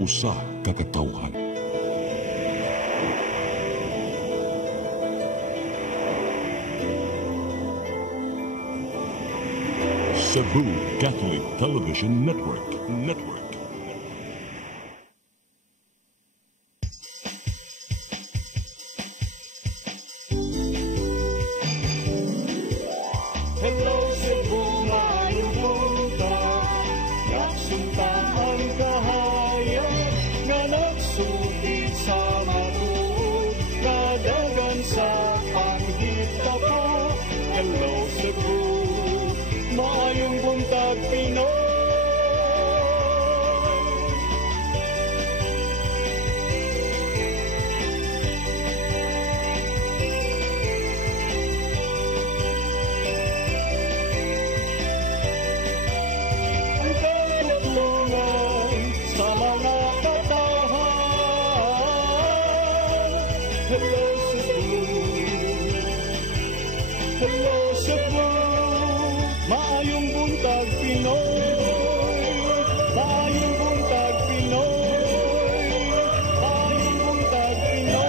usa ka katawhan. Cebu Catholic Television Network. Hello Cebu, maayong buntag. Nagsunta ang kahayag nga nagsulid sa matuod, nadagan sa panghitabo. Hello Cebu, maayong buntag Pinoy. Ang katutulungan sa mga katawhan. Hello Cebu, hello Cebu, maayong buntag Pinoy, maayong buntag Pinoy, maayong buntag Pinoy.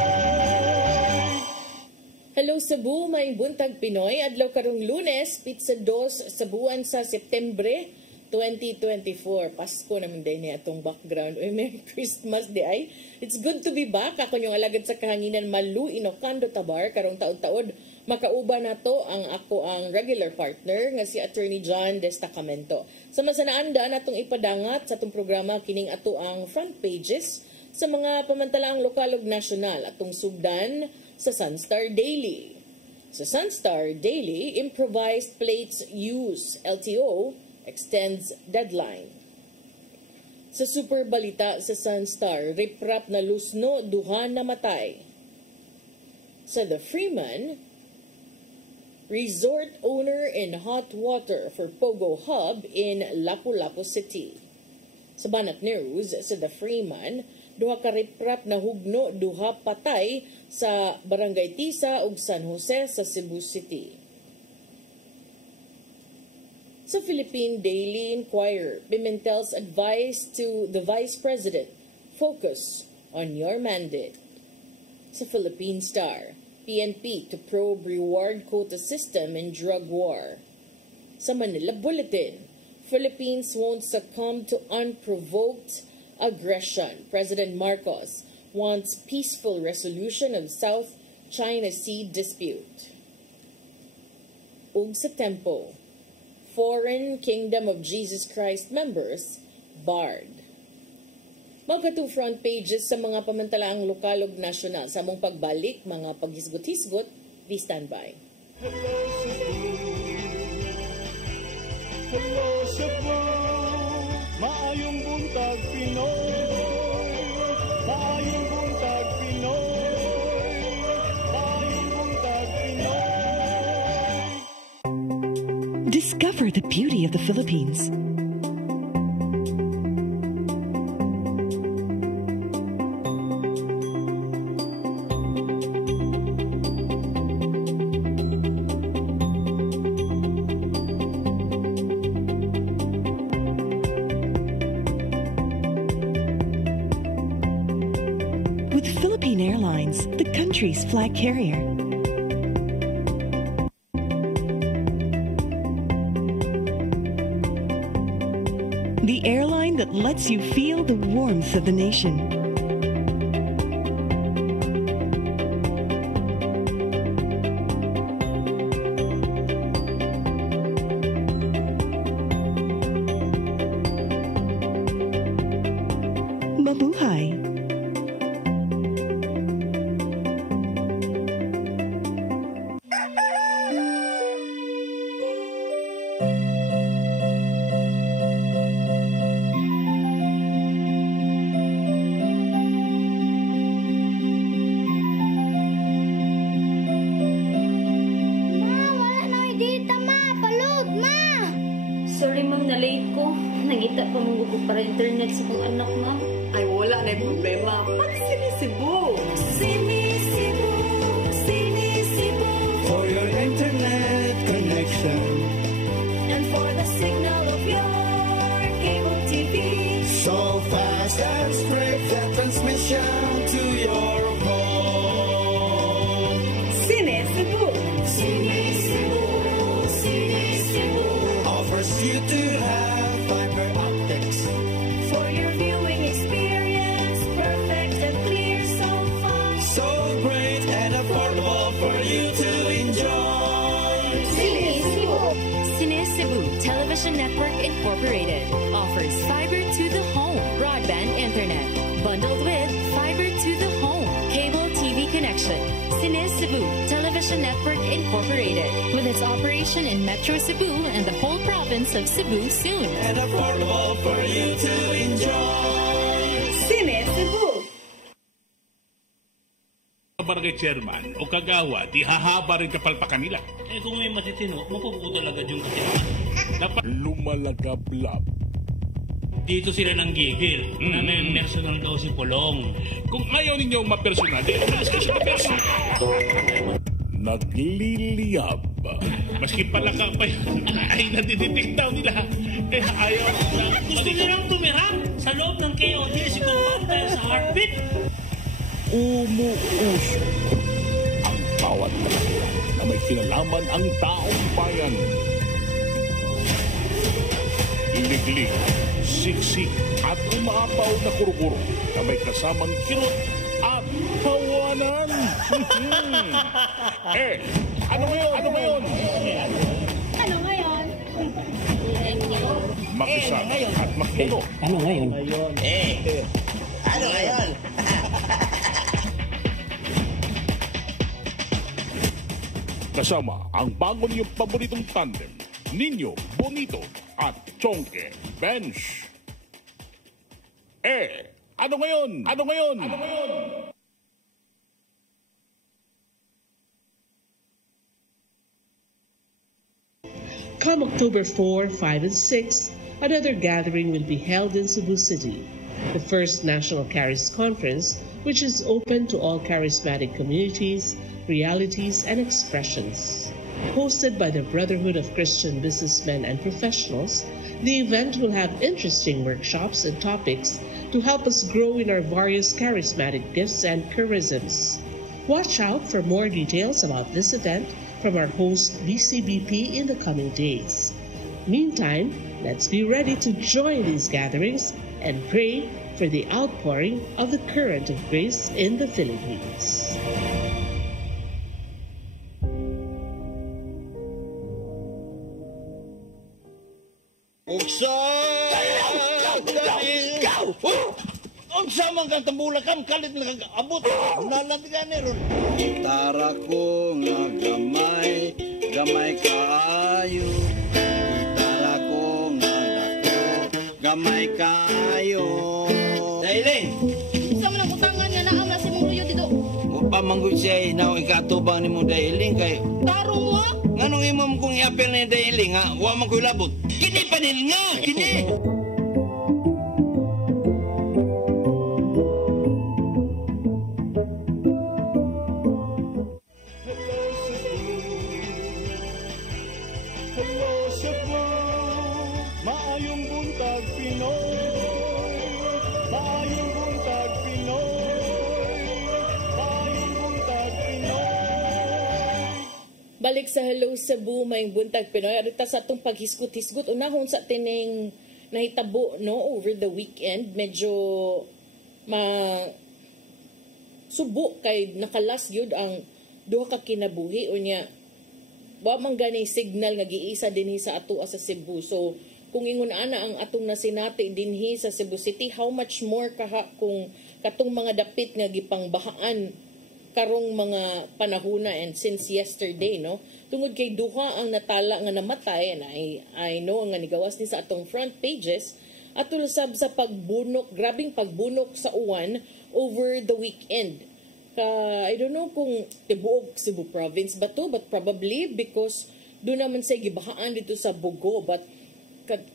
Hello Cebu, may buntag Pinoy. Adlaw karong Lunes, pizza 2 sa buwan sa Septembre 2024. Pasko naman din niya itong background. Uy, Merry Christmas di ay. It's good to be back. Ako yung alagad sa kahanginan Malu Inocando Tabar. Karong taod-taod, makauba na to ang regular partner nga si Attorney John Destacamento. Sa masanaanda natong ipadangat sa itong programa kining ato ang front pages sa mga pamantalaang lokal ug nasyonal atong sugdan sa Sunstar Daily. Sa Sunstar Daily, improvised plates use LTO extends deadline. Sa Super Balita sa Sunstar, riprap na lusno, duha na matay. Sa The Freeman, resort owner in hot water for Pogo Hub in Lapu-Lapu City. Sa Banat News, sa The Freeman, duha ka riprap na hugno, duha patay sa Barangay Tisa ug San Jose sa Cebu City. Sa Philippine Daily Inquirer, Pimentel's advice to the Vice President, focus on your mandate. Sa Philippine Star, PNP to probe reward quota system in drug war. Sa Manila Bulletin, Philippines won't succumb to unprovoked aggression. President Marcos wants peaceful resolution of South China Sea dispute. Ug sa Tempo, Foreign Kingdom of Jesus Christ members barred. Magkatong front pages sa mga pamantalaang lokal ug nasyonal sa among pagbalik, mga paghisgot-hisgot, please stand by. Hello Cebu, hello Cebu, maayong buntag Pinoy, maayong buntag Pinoy, maayong buntag Pinoy. Discover the beauty of the Philippines. With Philippine Airlines, the country's flag carrier. The airline that lets you feel the warmth of the nation. Mabuhay! Sorry ma'am, na-late ko. Nangita pa mong gusto para internet sa kong anak ma'am. Ay, wala na yung problema. Pag-sinisibo. Sinisibo, sinisibo. For your internet connection And for the signal of your cable TV. so fast and straight. reach out to your home. Cine Cebu. Cine Cebu, Cine Cebu offers you to have fiber optics For your viewing experience, perfect and clear so far. so great and affordable for you to enjoy. Cine Cebu. Cine Cebu Television Network Incorporated offers fiber to the home broadband internet bundled with fiber to the home cable TV connection. Cine Cebu Television Network Incorporated with its operation in Metro Cebu and the whole province of Cebu soon. And affordable for you to enjoy. Cine Cebu. Barangay chairman o kagawa, di hahaba rin kapalpakan nila. Eh kung may matitino, mapuputo agad yung katinahan. Dapat Lumalagablab. Dito sila nang gigil. Na may personal daw si Polong. kung ayaw ninyong mapersonal, di umalis ka sa personal. Nagliliyab. Maski palaka pa yun, ay nadidetect daw nila. Kaya ayaw na. Gusto nilang tumira sa loob ng KOD si Kumpang dahil sa heartbeat. Umuusok ang bawat kalakalan na may kinalaman ang taong bayan. Iliglig, siksik at umapaw na kurukuro na may kasamang kirot at tawanan. Ano ngayon? Ano ngayon? Makisa at makiano. Ano ngayon? Ano ngayon? Kasama ang bago niyong paboritong tandem, Nino Bonito at Chonke Bench. Ano ngayon? Ano ngayon? Ano ngayon? Come October 4, 5, and 6, another gathering will be held in Cebu City, the first National Charis Conference, which is open to all charismatic communities, realities, and expressions. Hosted by the Brotherhood of Christian Businessmen and Professionals, the event will have interesting workshops and topics to help us grow in our various charismatic gifts and charisms. Watch out for more details about this event from our host BCBP in the coming days. Meantime, let's be ready to join these gatherings and pray for the outpouring of the current of grace in the Philippines. Unsa man kang tambulakam kalit nagabot nalandigan ni ron. Gitara ko nga gamay, gamay kaayo. Gitara ko nga dako, gamay kaayo. Dailing. Sa man ang utangan nga naam na si mong luyo dito. Mo pa manggod siya na ikatubang ni mo Dailing kay. Tarong mo? Nganong imong kung iapil ni Dailing ha, wa man koy labot. Kini panil nga, kini. Hello Cebu, maayong buntag Pinoy. Maayong buntag Pinoy. Maayong buntag Pinoy. Balik sa Hello Cebu, maayong buntag Pinoy. Arita sa atong paghisgot-hisgot. Unahon sa tining nahitabo no over the weekend. Medyo subo kay nakalas yun ang duha ka kinabuhi o niya wa man gani signal nga giisa dinhi sa ato sa Cebu. So kung ingon ana ang atong nasinati dinhi sa Cebu City, how much more kaha kung katong mga dapit nga gipangbahaan karong mga panahona and since yesterday, no? Tungod kay duha ang natala nga namatay, and I know nga nigawas ni sa atong front pages atul sab sa pagbunok, grabing pagbunok sa uwan over the weekend. I don't know kung tibuok Cebu province ba to, but probably because doon naman sa gibahaan dito sa Bogo, but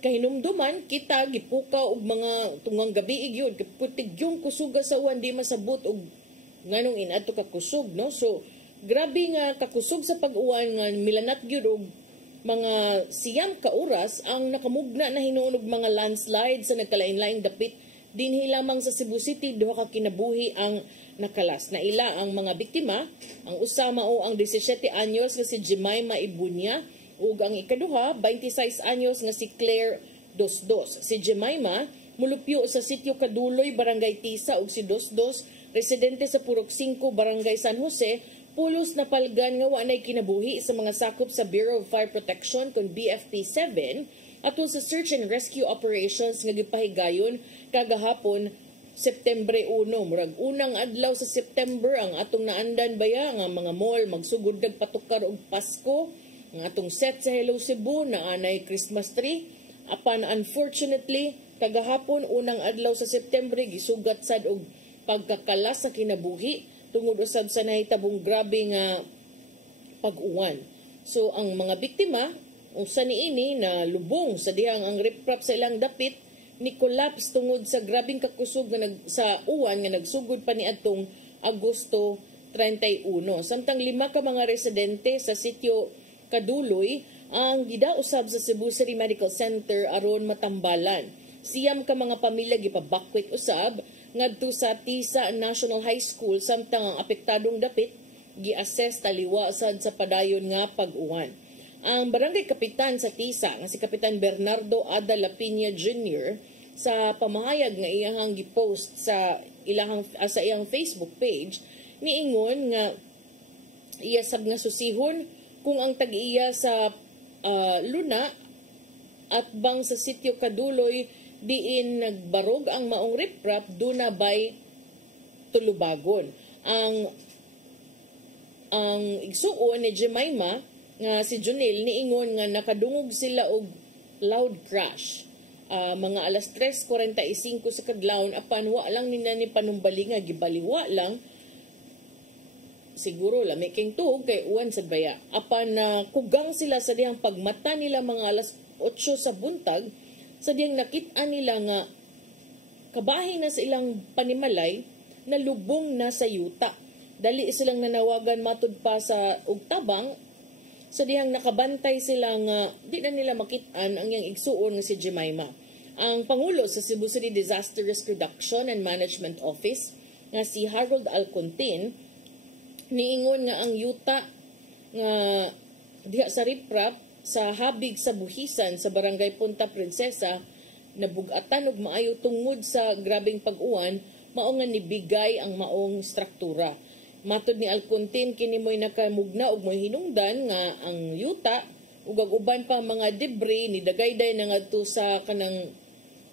kahinumduman kita gipuka og mga tungang gabi gyud putig yung kusuga sa uwan di masabot og nganong inadto ka kusog, no? So grabe nga kakusog sa pag-uwan nga milanat gyud og mga siyam ka oras ang nakamugna na hinuon og mga landslide sa nagkalain-laing dapit Dinhi lamang sa Cebu City, duha ka kinabuhi ang nakalas. Na ila ang mga biktima, ang usa mao ang 17 anyos nga si Jemima Ibunya ug ang ikaduha 26 anyos nga si Claire Dosdos. Si Jemima mulupyo sa sitio Kaduloy, Barangay Tisa ug si Dosdos residente sa Purok 5, Barangay San Jose, pulos na palgan nga wanay kinabuhi sa mga sakop sa Bureau of Fire Protection kon BFP-7 atol sa search and rescue operations nga gipahigayon kagahapon September 1. Murag unang adlaw sa September ang atong naandan baya nga mga mall magsugod dag patukar og Pasko, ang atong set sa Hello Cebu na anay Christmas tree. Apan unfortunately kagahapon unang adlaw sa September gisugat sad og pagkakalas sa kinabuhi tungod usab sa nahitabong grabe nga pag-uwan. So ang mga biktima usa niini na lubong sa dihang ang riprap sa ilang dapit ni collapse tungod sa grabing kakusog nga sa uwan nga nagsugod pa niadtong Agosto 31. Samtang 5 ka mga residente sa sitio Kaduloy ang gidausab sa Cebu City Medical Center aron matambalan. Siyam ka mga pamilya gipabakwit usab ngadto sa Tisa National High School samtang ang apektadong dapit gi-assess taliwa sad sa padayon nga pag-uwan. Ang barangay kapitan sa Tisa nga si Kapitan Bernardo Ada Lapiña Jr. sa pamahayag nga iyang gipost sa iyang Facebook page niingon nga iya sab nga susihon kung ang tag-iya sa Luna at bang sa sitio Kaduloy diin nagbarog ang maong riprap duna bay tulubagon. Ang igsuon ni Jemima nga si Junel niingon nga nakadungog sila og loud crash. Mga alas 3:45 sa kadlawon apan wa lang nila ni panumbalinga gibaliwa lang siguro lamiking tuog kay uwan sa baya. Apan kugang sila sa dihang pagmata nila mga alas 8 sa buntag sa dihang nakit-an nila nga kabahin na sa ilang panimalay na lubong na sa yuta. Dali silang nanawagan matud pa sa ugtabang sa dihang nakabantay sila nga di na nila makit-an ang iyang igsuon nga si Jemima. Ang Pangulo sa Cebu City Disaster Risk Reduction and Management Office nga si Harold Alcontin niingon nga ang yuta nga diha sa riprap sa habig sa buhisan sa Barangay Punta Princesa nabugatan og maayo tungod sa grabing pag-uwan mao nga nibigay ang maong struktura. Matod ni Alcontin kini mo'y nakamugna og mo'y hinungdan nga ang yuta ug uban pa mga debris ni dagayday na ngadto sa kanang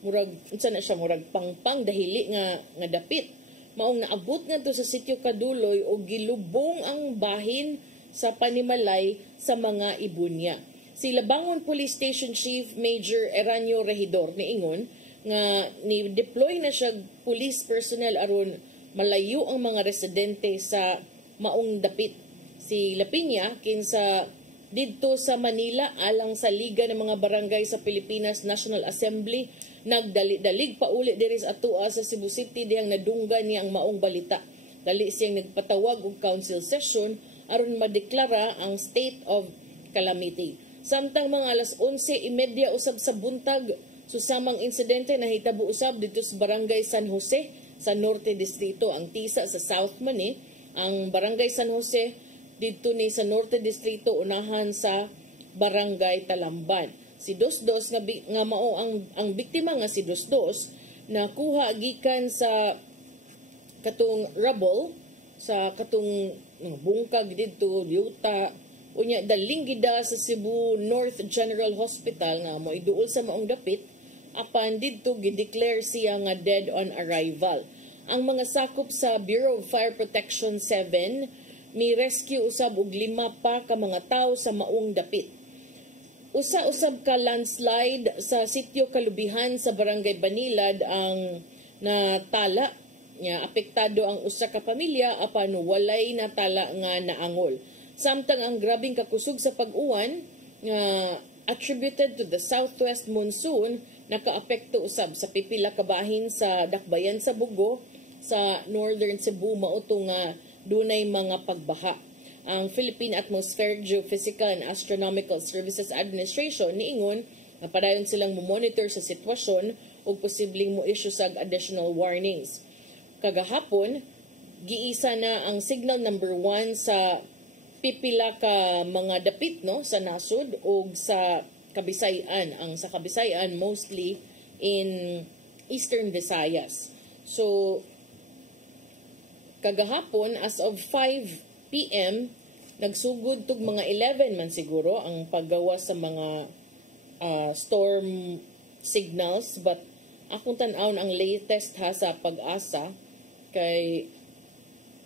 murag unsa na siya murag pangpang dahili nga dapit. Maong naabot ngadto sa sitio Kaduloy og gilubong ang bahin sa panimalay sa mga Ibunya. Si Labangon Police Station Chief Major Eranio Regidor niingon nga ni-deploy na siya police personnel aron malayo ang mga residente sa maong dapit. Si Lapiña kinsa didto sa Manila alang sa Liga ng mga Barangay sa Pilipinas National Assembly nagdali-dalig pauli diri sa atua sa Cebu City dihang nadunggan niya ang maong balita. Dali siyang nagpatawag og council session aron madeklara ang state of calamity. Samtang mga alas 11:30 usab sa buntag susamang insidente nahitabo usab dito sa Barangay San Jose sa Norte Distrito. Ang Tisa sa South man ang Barangay San Jose dito ni sa Norte Distrito unahan sa Barangay Talamban. Si Dosdos nga mao ang biktima nga si Dosdos nakuha gikan sa katong rubble sa katong bungkag didto yuta unya daling gida sa Cebu North General Hospital nga mo iduol sa maong dapit apan didto gideclare siya nga dead on arrival. Ang mga sakop sa Bureau of Fire Protection 7 ni rescue usab og 5 pa ka mga tawo sa maong dapit. Usa-usab ka landslide sa sitio Kalubihan sa Barangay Banilad ang natala nya apektado ang usa ka pamilya apan walay natala nga naangol. Samtang ang grabing kakusog sa pag-uwan nga attributed to the southwest monsoon nakaapekto usab sa pipila ka bahin sa dakbayan sa Bugo sa Northern Cebu mauto nga dunay mga pagbaha. Ang Philippine Atmospheric Geophysical and Astronomical Services Administration niingon nga padayon silang monitor sa sitwasyon o posibleng mo issue sa additional warnings. Kagahapon, giisa na ang signal number 1 sa pipila ka mga dapit no sa nasud o sa Kabisayan. Ang sa Kabisayan mostly in Eastern Visayas. So kagahapon as of 5 p.m. nagsugod tug mga 11 man siguro ang paggawa sa mga storm signals, but akong tan-awon ang latest ha sa Pag-asa kay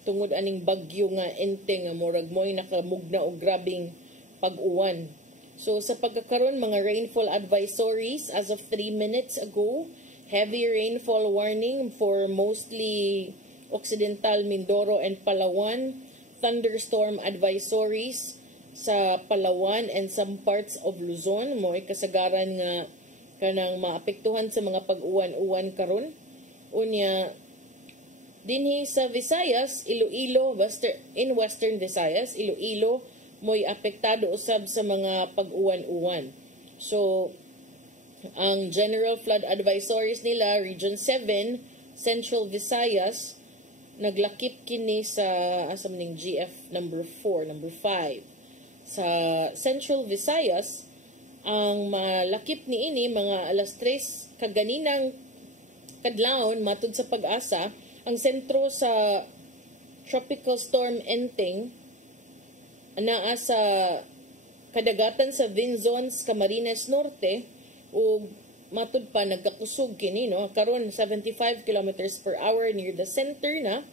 tungod aning bagyo nga Enteng nga murag mo'y nakamugna og grabing pag-uwan. So sa pagkakaroon mga rainfall advisories as of 3 minutes ago, heavy rainfall warning for mostly Occidental Mindoro and Palawan, thunderstorm advisories sa Palawan and some parts of Luzon, mo'y kasagaran nga kanang maapektuhan sa mga pag-uwan-uwan karon. Unya dinhi sa Visayas, Iloilo, in Western Visayas, Iloilo mo'y apektado usab sa mga pag-uwan-uwan. So ang general flood advisories nila Region 7, Central Visayas, naglakip kini sa asam ning GF number 4, number 5. Sa Central Visayas, ang malakip niini mga alas 3 kaganinang kadlawon matud sa Pag-asa, ang sentro sa Tropical Storm Enteng naa sa kadagatan sa Vinzons, Camarines Norte ug matud pa nagkakusog kini no karon 75 kilometers per hour near the center na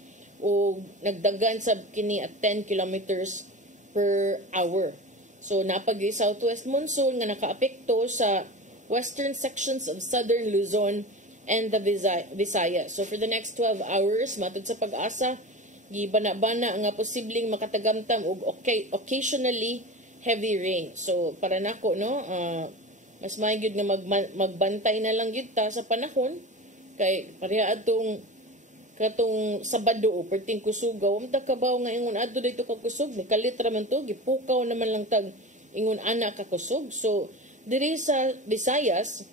ug nagdagan sab kini at 10 kilometers per hour. So napagi southwest monsoon nga nakaapekto sa western sections of southern Luzon and the Visayas. So for the next 12 hours matud sa Pag-asa, gibana-bana nga posibleng makatagamtam og occasionally heavy rain. So para nako no, mas maayod nga magbantay na lang gyud ta sa panahon kay pareha atong katong Sabado o perting kusugaw amta kabaw nga ingon adto dayto ka kusog ni kalitra man to gipukaw naman lang tag ingon ana ka kusog. So diri sa Visayas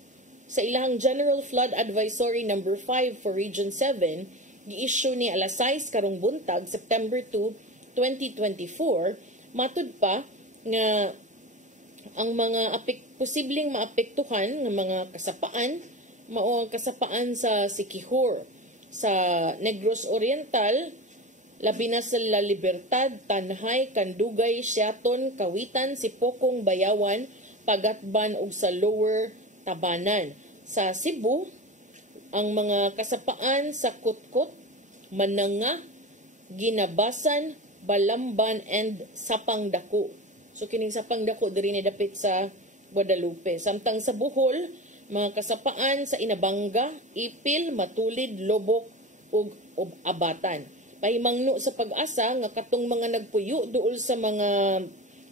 sa ilahang General Flood Advisory number 5 for Region 7, gi-issue ni alas 6 karong buntag, September 2, 2024, matud pa nga ang mga posibleng maapektuhan ng mga kasapaan, mao ang kasapaan sa Siquijor, sa Negros Oriental, labi na sa La Libertad, Tanhay, Candugay, Siaton, Kawitan, Sipokong, Bayawan, Pagatban ug sa Lower Tabanan. Sa Cebu, ang mga kasapaan sa Kutkot, Mananga, Ginabasan, Balamban, and Sapangdako. So kining Sapangdako diri ni dapit sa Guadalupe. Samtang sa Bohol, mga kasapaan sa Inabanga, Ipil, Matulid, Lobok, ug Abatan. Pahimangno sa Pag-asa nga katong mga nagpuyo duol sa mga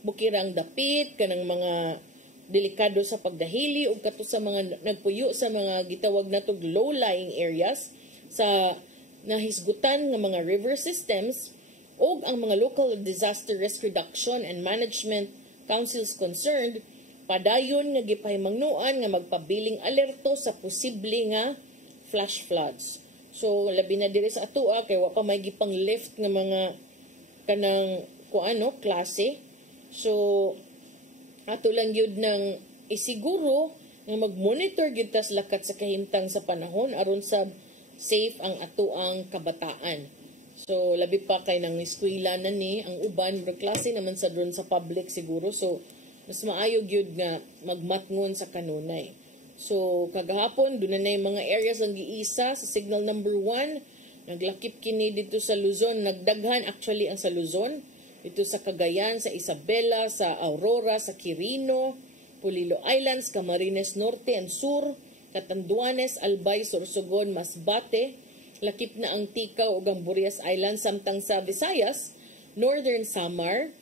bukirang dapit, kanang mga delikado sa pagdahili ug kato sa mga nagpuyo sa mga gitawag natog low-lying areas sa nahisgutan nga mga river systems ug ang mga local disaster risk reduction and management councils concerned padayon nga gipahimangnuan nga magpabiling alerto sa posible nga flash floods. So labi na diri sa atoa kay wa pa may gipang lift nga mga kanang kuano klase. So ato lang yun ng isiguro nga mag-monitor gyud ta sa lakat sa kahimtang sa panahon aron sa safe ang atoang kabataan. So labi pa kay nang eskwela na ni ang uban mga klase naman sa doon sa public siguro. So mas maayo gyud nga magmatngon sa kanunay. So kagahapon doon na yung mga areas ang giisa sa signal number 1. Naglakip kini dito sa Luzon, nagdaghan actually ang sa Luzon. Ito sa Cagayan, sa Isabela, sa Aurora, sa Quirino, Pulilo Islands, Camarines Norte and Sur, Catanduanes, Albay, Sorsogon, Masbate, lakip na ang Tikaw ug ang Burias Islands, samtang sa Visayas, Northern Samar,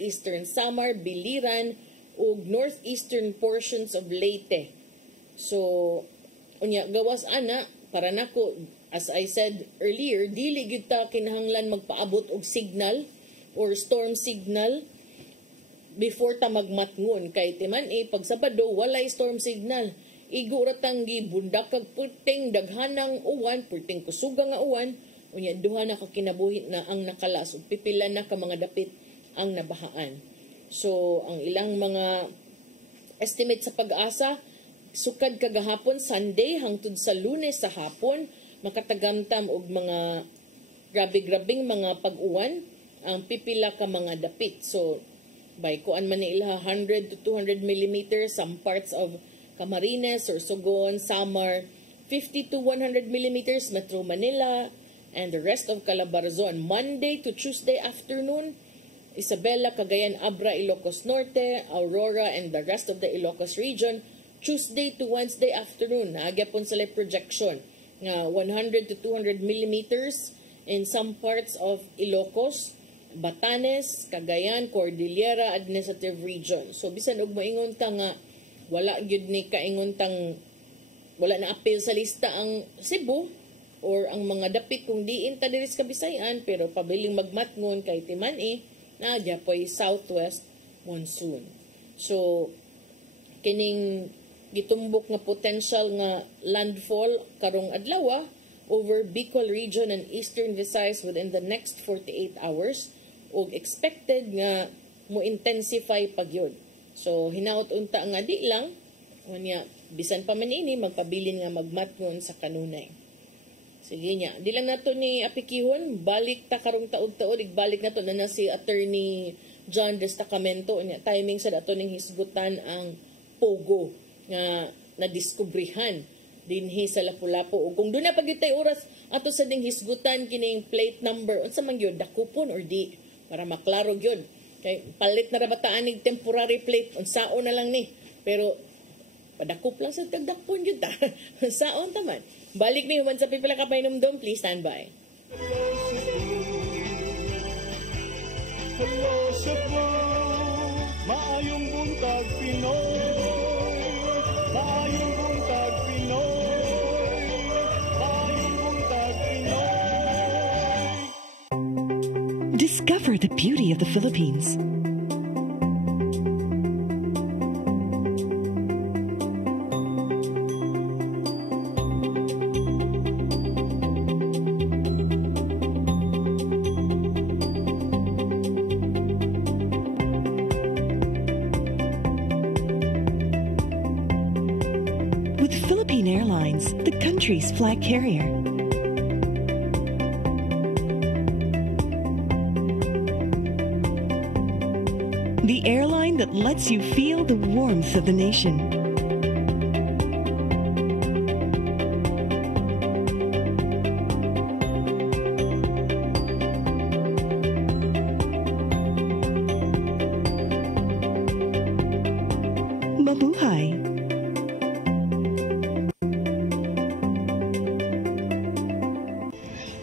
Eastern Samar, Biliran, ug northeastern portions of Leyte. So, unya gawas ana para nako, as I said earlier, dili gyud ta kinahanglan magpaabot og signal or storm signal before ta magmatngon kay timan pag Sabado walay storm signal iguratang gibundak kag puting daghanang uwan, puting kusuga nga uwan, unya duha na ka kinabuhi na ang nakalas ug pipila na ka mga dapit ang nabahaan. So ang ilang mga estimate sa pag-asa, sukad kagahapon Sunday hangtod sa Lunes sa hapon makatagamtam og mga grabe-grabing mga pag-uwan ang pipila ka mga dapit. So by kuan man ni ila 100 to 200 millimeters, some parts of Camarines or Sogon, Samar 50 to 100 millimeters, Metro Manila and the rest of Calabarzon. Monday to Tuesday afternoon, Isabela, Cagayan, Abra, Ilocos Norte, Aurora and the rest of the Ilocos region. Tuesday to Wednesday afternoon, nagyapon sila projection nga 100 to 200 millimeters in some parts of Ilocos, Batanes, Cagayan, Cordillera Administrative Region. So bisan og moingon ta nga wala gyud ni kaingon tang wala na appeal sa lista ang Cebu or ang mga dapit kung diin ta diri sa Kabisayan, pero pabiling magmatngon kay Timani na po'y southwest monsoon. So kining gitumbok nga potential nga landfall karong adlaw over Bicol region and eastern Visayas within the next 48 hours ug expected nga mo intensify pagyud. So hinaot unta nga di lang unya bisan pa man ini magpabilin nga magmatngon sa kanunay. Sige nya, di lang nato ni apikihon, balik ta karong taud-taud, igbalik nato na si Attorney John Destacamento nya timing sa dato ning hisgutan ang Pogo nga nadiskubrihan dinhi sa Lapu-Lapu. Ug kung doon na pagyutay oras ato sa ding hisgutan kining plate number unsa man gyud dakupon or di para maklaro gyud. Kay palit na rabataan ning temporary plate unsaon na lang ni. Pero padakop lang sa tagdakpon gyud ta. Unsaon ta man. Balik ni human sa pipila ka painomdom, please stand by. Hello Cebu, maayong buntag Pinoy. Maayong buntag Pinoy. Maayong buntag Pinoy. Discover the beauty of the Philippines. With Philippine Airlines, the country's flag carrier. The airline that lets you feel the warmth of the nation. Mabuhay!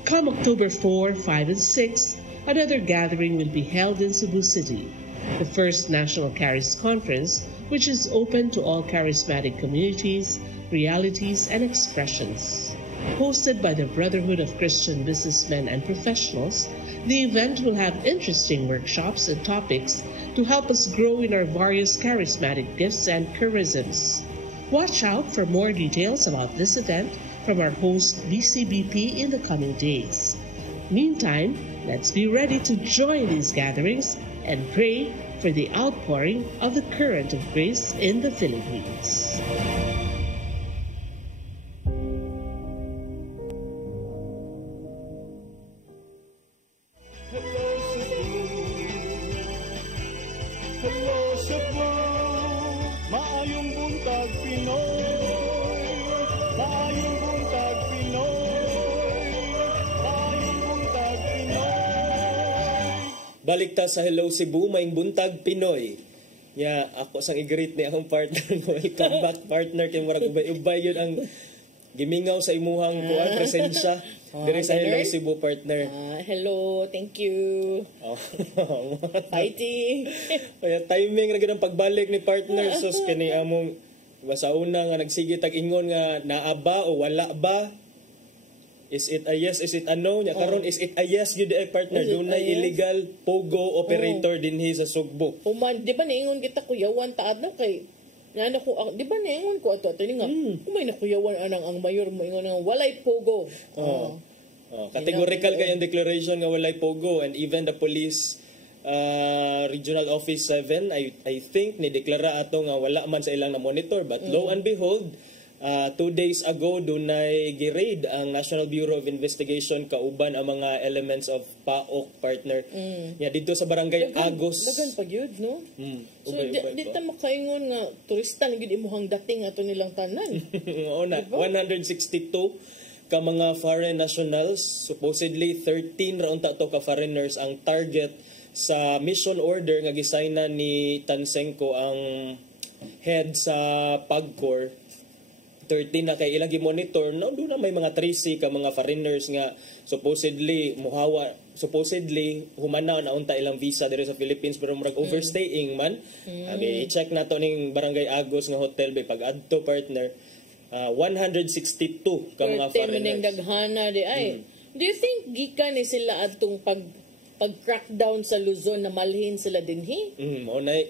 Come October 4, 5, and 6, another gathering will be held in Cebu City, the first National Charis Conference, which is open to all charismatic communities, realities, and expressions. Hosted by the Brotherhood of Christian Businessmen and Professionals, the event will have interesting workshops and topics to help us grow in our various charismatic gifts and charisms. Watch out for more details about this event from our host BCBP in the coming days. Meantime, let's be ready to join these gatherings and pray for the outpouring of the current of grace in the Philippines. Hello Cebu, maayong buntag Pinoy. Maayong buntag Pinoy. Maayong buntag Pinoy. Balik ta sa Hello Cebu, maayong buntag Pinoy. Ya, ako sang i-greet ni akong partner. Welcome back partner kay murag ubay yun ang gimingaw sa imuhang kuan presensya diri sa Hello Cebu partner. Hello, thank you. Fighting. Kaya timing ra gyud ang pagbalik ni partner sus kini among basta una nga nagsige tag ingon nga naaba o wala ba? Is it a yes? Is it a no? Nya karon is it a yes gyud ay partner? Dunay illegal pogo operator dinhi sa Sugbo. Uman, di ba niingon kita kuyawan taad na kay Nga na ko, di ba naingon ko ato nga, kumay nakuyawan anang ang mayor mo ingon nga walay pogo. Categorical kay ang declaration nga walay pogo, and even the police Regional Office 7 I think ni deklara ato nga wala man sa ilang na monitor, but lo and behold 2 days ago dunay gi-raid ang National Bureau of Investigation kauban ang mga elements of PAOK partner dito sa barangay Agos. Dagan pag yun, no? So di ta makaingon nga turista na gid imuhang dating ato nilang tanan. Oo na, 162 ka mga foreign nationals, supposedly 13 raon ta to ka foreigners ang target sa mission order nga gisayna ni Tansenko ang head sa PAGCOR. 13 na kay ilang gi-monitor, no, doon na may mga 3C ka mga foreigners nga supposedly humana na unta ilang visa dito sa Philippines pero murag overstaying man. I-check na to ning Barangay Agos nga hotel by pag-adto partner. 162 ka mga foreigners. Daghana di ay. Do you think gikan ni sila adtong pag-crackdown sa Luzon na malhin sila dinhi?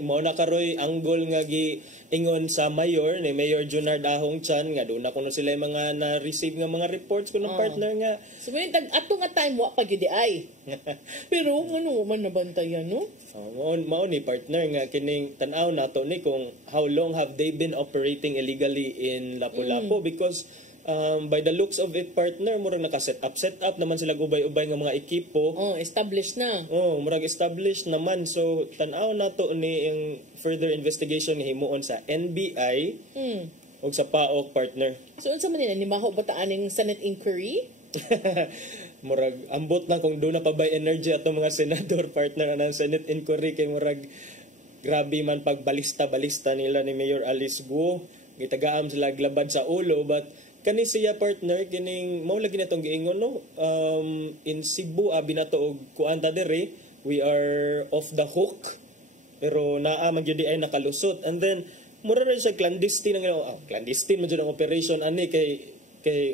Mao na karoy anggol nga giingon sa mayor ni Mayor Junard Ahong Chan nga doon na kuno sila mga na-receive nga mga reports kuno partner nga. So may ato nga time wa pa gyud ay. Pero ngano man nabantayan no? Mao ni partner nga kining tan-aw nato ni kung how long have they been operating illegally in Lapu-Lapu because by the looks of it partner murag naka-set up naman sila ubay-ubay nga mga ekipo. Established na. Murag established naman, so tan-aw nato ni yung further investigation ni himuon sa NBI ug sa PAOK partner. So unsa man ni maho bataan ning Senate inquiry? Murag ambot na kung doon na pa by energy ato mga senador partner ng Senate inquiry kay murag grabe man pagbalista-balista nila ni Mayor Alice Guo. Gitagaam sila glabad sa ulo, but kani siya partner kining mao lagi natong giingon no, in Cebu binato og kuanta dere we are off the hook pero naa man gyud ay nakalusot, and then mura ra siya clandestine clandestine man jud ang operation ani kay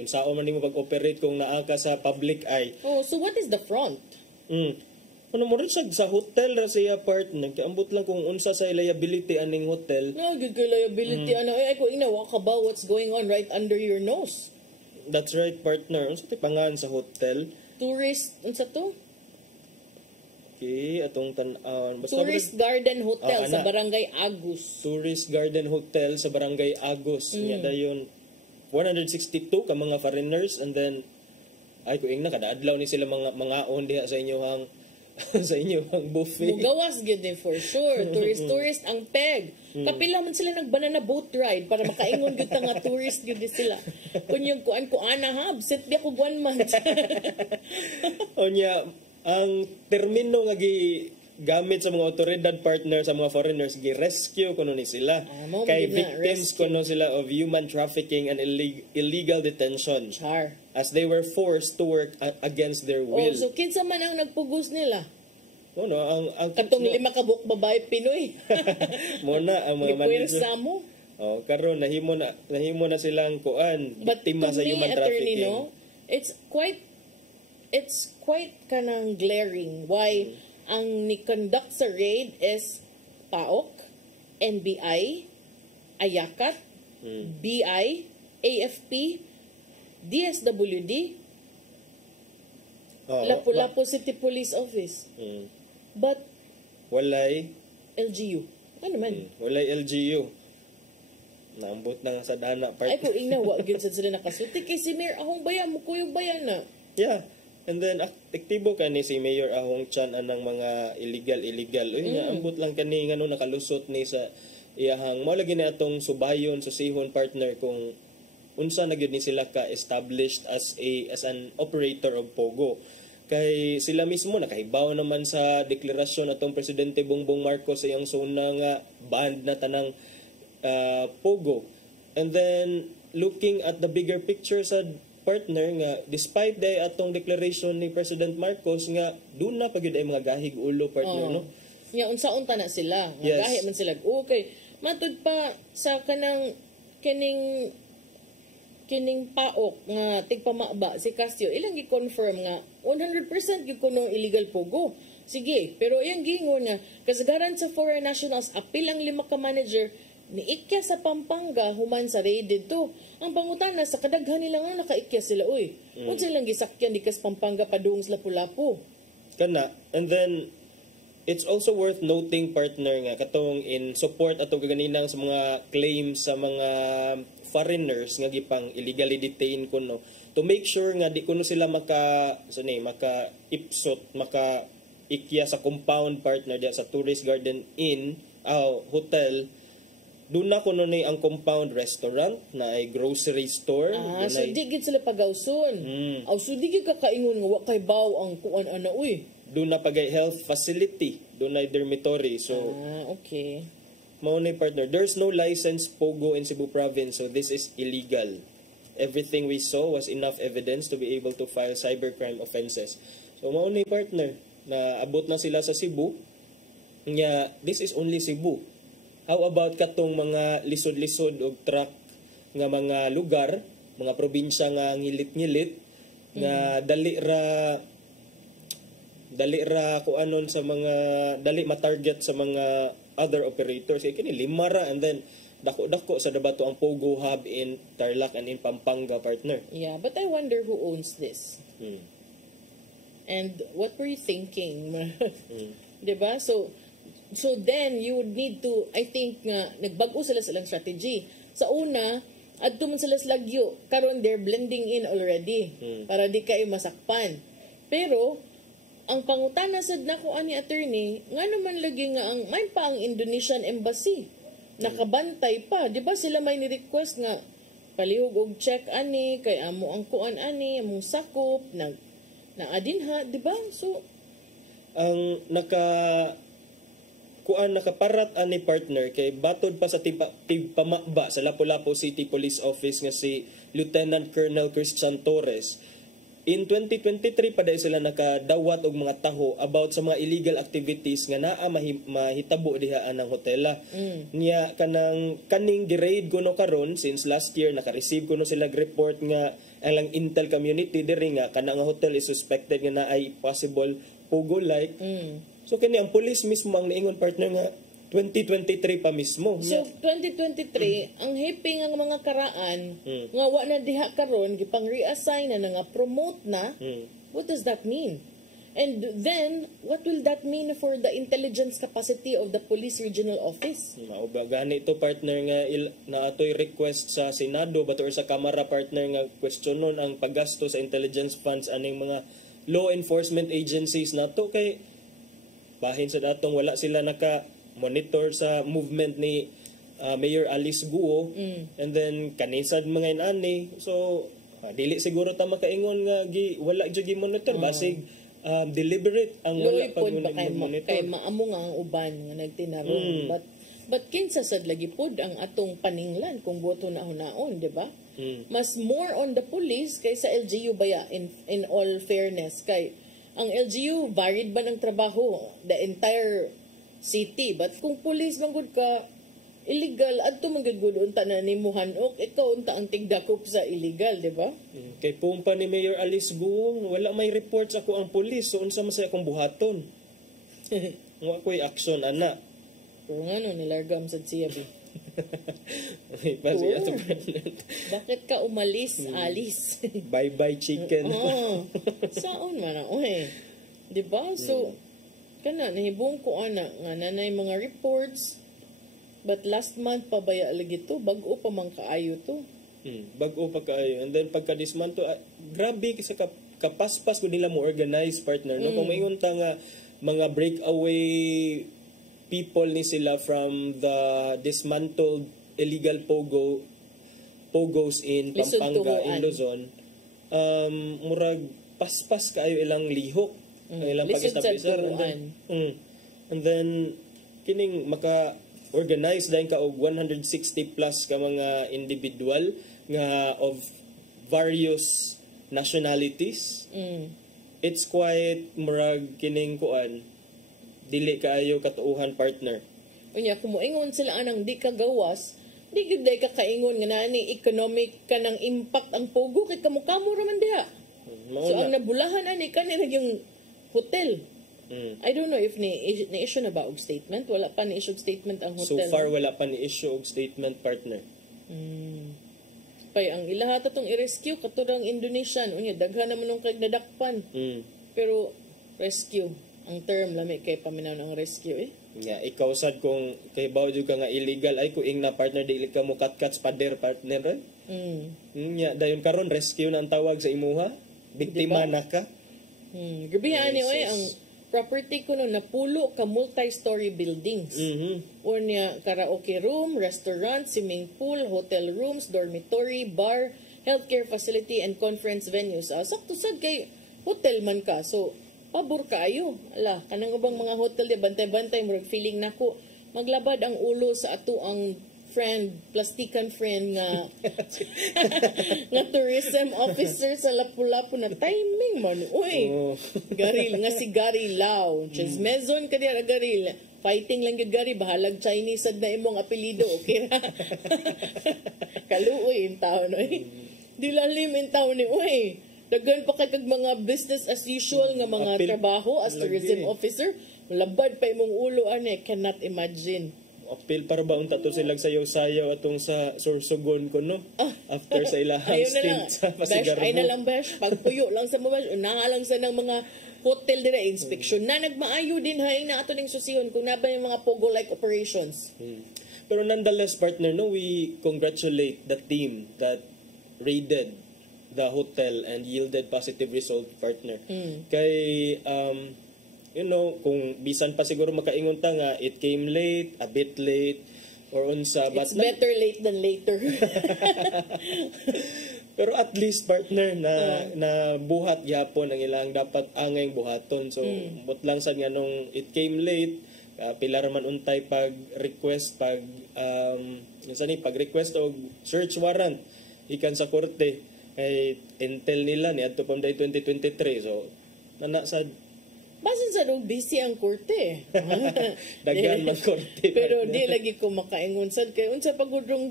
unsaon man nimo pag-operate kung naa ka sa public eye. So what is the front? Ano mo rin siya sa hotel ra siya partner kay ambot lang kung unsa sa liability aning hotel. No, good liability ay ko inawa ka ba what's going on right under your nose? That's right partner. Unsa ti pangan sa hotel? Tourist unsa to? Okay, atong tan-aw. Tourist Garden Hotel sa Barangay Agos. Tourist Garden Hotel sa Barangay Agos. Nya dayon 162 ka mga foreigners, and then ay ko ingna kada adlaw ni sila mga on diha sa inyohang sa inyong buffet. Mugawas gid for sure. Tourist ang peg. Kapila man sila nag-banana boat ride para makaingon gud nga tourist gud sila. Kun yung kuan ha, absent di ako 1 month. Onya, ang termino nga gamit sa mga otoridad partner sa mga foreigners gi-rescue kuno ni sila. Kay victims kuno sila of human trafficking and illegal detention. As they were forced to work against their will. So kinsa man ang nagpugos nila? Ang katong 5 ka buok babae Pinoy. Muna ang mga manager. Karon nahimo na silang kuan biktima sa human trafficking. No, it's quite kanang glaring why ang ni-conduct sa raid is PAOK, NBI, Ayakat, BI, AFP, DSWD, Lapu-Lapu City Police Office. But walay LGU. Ano man? Walay LGU. Naambot na sa dana part. Ay ko ingnawa gyud sa sila nakasuti kay si Mayor Ahong Bayan mo kuyog bayan na. Yeah. And then aktibo ka ni si Mayor Ahong Chan anang mga illegal. Uy nga ambot lang kani ngano nakalusot ni sa iyahang mao lagi na atong subayon susihon partner kung unsa na gyud ni sila ka established as an operator of Pogo. Kay sila mismo nakahibaw naman sa deklarasyon atong Presidente Bongbong Marcos sa iyang zona nga banned na tanang Pogo. And then looking at the bigger picture sa partner nga despite day atong declaration ni President Marcos nga doon na pagyud ay mga gahig ulo partner no. Nya unsaon ta na sila? Nga gahi man sila. Okay, matud pa sa kanang kining PAOK nga tigpamaba si Casio ilang gi-confirm nga 100% gyud kuno illegal pogo. Sige, pero iyang gingon nga kasagaran sa foreign nationals apil ang 5 ka manager niikya sa Pampanga human sa raided to. Ang pangutana sa kadaghan nila nga nakaikya sila uy. Kung silang gisakyan di kas Pampanga padung sa Lapu-Lapu. Kana. And then it's also worth noting, partner, nga katong in support ato ganinang sa mga claims sa mga foreigners nga gipang illegally detained kuno, to make sure nga di kuno sila maka ipsot, maka ikya sa compound, partner, diya sa Tourist Garden Inn hotel. Doon na kuno ni ang compound restaurant na ay grocery store. So di gid sila pagawson. So di gid kakaingon nga wa kay baw ang kuan ana uy. Doon na pagay health facility, doon na dormitory. So okay. Mao ni, partner, there's no licensed pogo in Cebu province, so this is illegal. Everything we saw was enough evidence to be able to file cybercrime offenses. So mao ni, partner, na abot na sila sa Cebu. Nya this is only Cebu. How about katong mga lisod-lisod og truck nga mga lugar, mga probinsya nga ngilit-ngilit nga dali ra kuanon sa mga dali ma-target sa mga other operators. Kini lima ra, and then dako-dako sa dabato ang Pogo Hub in Tarlac and in Pampanga, partner. Yeah, but I wonder who owns this. And what were you thinking? Diba? So then you would need to, I think nga nagbago sila silang strategy. Sa una, adto man sila sa lagyo, karon they're blending in already para di kayo masakpan. Pero ang pangutana sad nako ani attorney, nga naman lagi nga ang may pa ang Indonesian embassy. Nakabantay pa, di ba sila may ni-request nga palihog og check ani kay amo ang kuan ani, among sakop na adinha, di ba? So ang nakaparat ani, partner, kay batod pa sa tigpamaba sa Lapu-Lapu City Police Office nga si Lieutenant Colonel Christian Torres. In 2023 pa dahil sila nakadawat og mga taho about sa mga illegal activities nga naa mahitabo diha anang hotela. Niya kaning gi-raid kuno karon, since last year naka-receive kuno sila report nga ang intel community diri nga kanang hotel is suspected nga naay possible pogo like. So kini ang police mismo ang niingon, partner, nga 2023 pa mismo. So 2023 ang hiping ang mga karaan nga wa na diha karon gipang reassign na nga promote na. What does that mean? And then what will that mean for the intelligence capacity of the police regional office? Mao ba gani to, partner, nga na atoy request sa Senado bato or sa Kamara, partner, nga questionon ang paggasto sa intelligence funds aning mga law enforcement agencies nato, kay bahin sa datong wala sila monitor sa movement ni Mayor Alice Guo, and then kanisad mga inani. So dili siguro ta makaingon nga wala jud gi-monitor, basig deliberate ang wala pag-monitor. Kay maamo nga ang uban nga nagtinaron. But kinsa sad lagi pod ang atong paninglan kung boto na hunaon, di ba? Mas more on the police kaysa LGU baya, in all fairness. Kay ang LGU varied ba ng trabaho the entire city, but kung police manggod ka illegal adto manggod unta na nimuhan ok ikaw unta ang tigdakop sa illegal, di ba? Kay pumpa ni Mayor Alice Guo, wala may reports ako ang police, so unsa man sa akong buhaton. Wa koy action ana. Pero nga no nilargam sad siya bi. Bakit ka umalis, Alice? Bye-bye chicken. Saon man na, di ba? So kana nahibong ko ana nga nanay mga reports, but last month pa baya lagi to, bag-o pa man kaayo to. Bag-o pa kaayo, and then pagka dismanto, grabe kasi kapaspas ko nila mo organize, partner, no? Kung maingon ta nga mga breakaway people ni sila from the dismantled illegal pogos in Pampanga, in Luzon, murag paspas kaayo ilang lihok, ilang pag-establish, and then kining maka-organize dahil ka og 160 plus ka mga individual nga of various nationalities. It's quite murag kining kuan dili kaayo katuuhan, partner. Unya kung moingon sila anang di ka gawas, di gid day ka kaingon nga nani economic kanang impact ang pogo kay kamukamo ra man diha. So ang nabulahan ani kanina yung hotel. I don't know if ni-issue na ba og statement. Wala pa ni-issue statement ang So hotel. far wala pa ni issue og statement, partner. Pay ang ilahat atong i-rescue katulad ang Indonesian. Unya daghan naman nung kag nadakpan. Pero rescue ang term lami kay paminaw ang rescue eh. Nga ikaw sad kung kay bawo jud ka nga illegal ay kuing na partner dili ka mo kat pader partner ron. Nya dayon karon rescue na ang tawag sa imuha. Biktima Diba? na ka. Gabi ani oy ang property ko no napulo ka multi-story buildings. Unya karaoke room, restaurant, swimming pool, hotel rooms, dormitory, bar, healthcare facility and conference venues. Sakto sad kay hotel man ka. So pabor kaayo. Ala, kanang ubang mga hotel di bantay-bantay murag feeling nako maglabad ang ulo sa ato ang friend, plastikan friend nga nga tourism officer sa Lapu-Lapu na timing man. Uy, Garil nga si Gary Lau. Chismezon ka diya Garil. Fighting lang yung Gary, bahalag Chinese sad na imong apelido. Okay ra. Kaluoy in town. Di lalim in town ni. Uy, daghan pa kay kag mga business as usual nga mga trabaho as tourism officer. Labad pa imong ulo ani. Cannot imagine. Apil para ba unta to silang sayaw-sayaw atong sa Sorsogon ko no? After sa ilahang Ayun na lang. stint sa Besh, Pasigarbo. ay na lang besh. Pagpuyo lang sa mga unaha lang sa ng mga hotel dire inspection na nagmaayo din hay na ato ning susihon kung naba yung mga pogo like operations. Pero nonetheless, partner, no, we congratulate the team that raided the hotel and yielded positive result, partner. Kay you know, kung bisan pa siguro makaingon ta nga it came late, a bit late, or unsa. It's better late than later. Pero at least, partner, na buhat yapon ang ilang dapat angay buhaton. So, but lang sad nga nung it came late, pila man untay pag-request, pag-request o search warrant ikan sa korte. Ay, intel nila ni adto pang day 2023. So, sad Basin sa nung busy ang korte. Daghan man korte. Pero di lagi ko makaingon sad kay unsa pa gudrong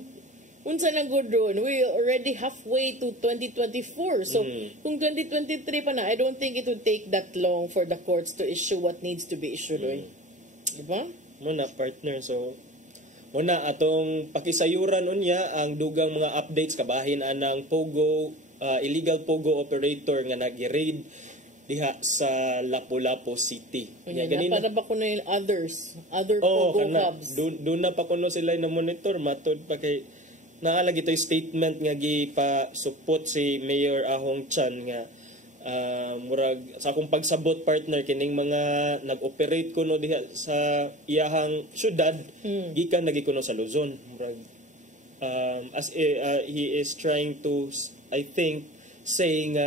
unsa na gudron. We already halfway to 2024. So kung 2023 pa na, I don't think it would take that long for the courts to issue what needs to be issued. Diba? Muna, partner. So muna atong pakisayuran unya ang dugang mga updates kabahin anang Pogo illegal Pogo operator nga nag-raid diha sa Lapu-Lapu City. Ganina para ba kuno yung other Pogo hubs? Doon na pa kuno sila na monitor matod pa kay naalagi ito'y statement nga gipa-support si Mayor Ahong Chan nga murag sa akong pagsabot, partner, kining mga nag-operate kuno diha sa iyahang syudad gikan lagi kuno sa Luzon. Murag he is trying to, I think, saying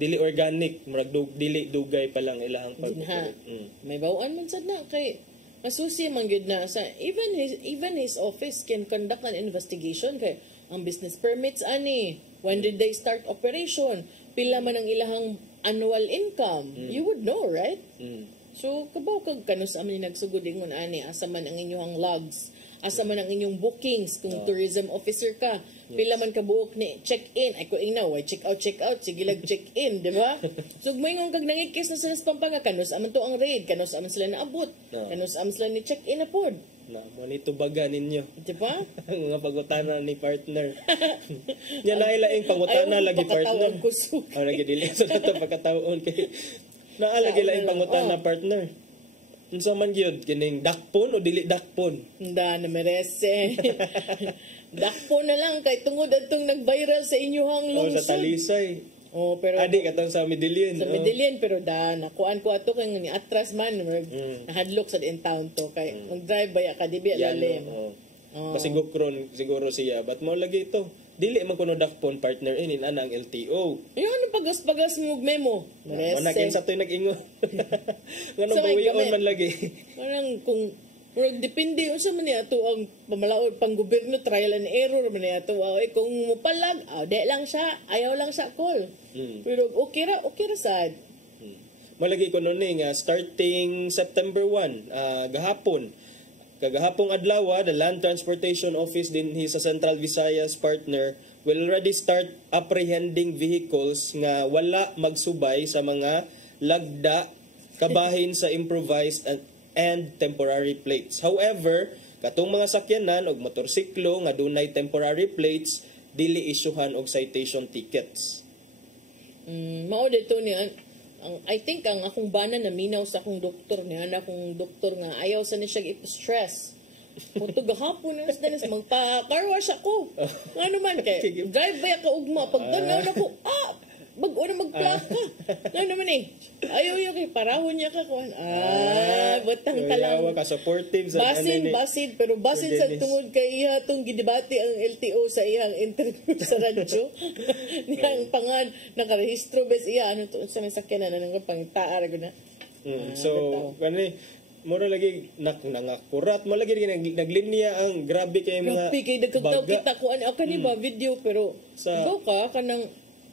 dili organic, murag dili dugay pa lang ilahang pag-operate. May bawaan man sad na kay masusi man gyud na sa even his office can conduct an investigation kay ang business permits ani, when did they start operation, pila man ang ilahang annual income, you would know, right? So kabaw kag kanus aman nagsugod ingon ani asa man ang inyong logs, asa man ang inyong bookings kung tourism officer ka. Pila man ka buok ni check-in. Ay ko ingnaw, why check-out. Sige lang check-in, di ba? So, mayroon kag nangikis na sila sa Pampanga, kanus aman to ang raid, kanus aman sila naabot, kanus aman sila ni check-in na pod. Manito baga ninyo. Di ba? Ang mga pangutana ni partner. Yan na ilaing pangutana lagi partner. Lagi dili sa ito pagkataon. Naalagi laing pangutana partner. Unsa man gyud kining dakpon o dili dakpon? Handa na merese. Dakpon na lang kay tungod adtong nag-viral sa inyohang lungsod. Sa Talisay. Pero adi katong sa Medellin. Sa Medellin pero nakuan ko ato kay ni atras man nahadlok sa in town to kay mag-drive baya ka dibi lalim. Pasigukron siguro siya but mo lagi ito. Dili man kuno dakpon partner inin ana ang LTO. Ayun pagas-pagas mo memo. Mana kin sa toy nag-ingon. Ngano bawion man lagi. Parang kung depende unsa man ni ato ang pamalaod pang gobyerno, trial and error man ni ato. Kung mupalag, di lang siya, ayaw lang siya call. Pero okay ra sad. Malagi ko nun nga starting September 1 Kagahapong adlaw, the Land Transportation Office din sa Central Visayas partner will already start apprehending vehicles nga wala magsubay sa mga lagda kabahin sa improvised and temporary plates. However, katong mga sakyanan og motorsiklo nga dunay temporary plates dili isyuhan og citation tickets. Mao dito niya I think ang akong bana na minaw sa akong doktor niya na akong doktor nga ayaw sa niya siya i-stress. Muto gahapon na danis magpa-car wash ako. Ano man kay drive ba ka ugma pag danaw na ko bago na magplaka. Ano naman ayaw yung kay parahon niya ka kuan. Butang talang. Ayaw ka supportive sa basin pero basin sa tungod kay iya tong gidebate ang LTO sa iyang interview sa radyo. Niyang pangan nakarehistro bes iya ano to sa may sakyanan nang pangitaar gud na. So kani mura lagi nangakurat mo lagi naglinya ang grabe kay mga kay dagkag kita kuan kani ba video pero go ka kanang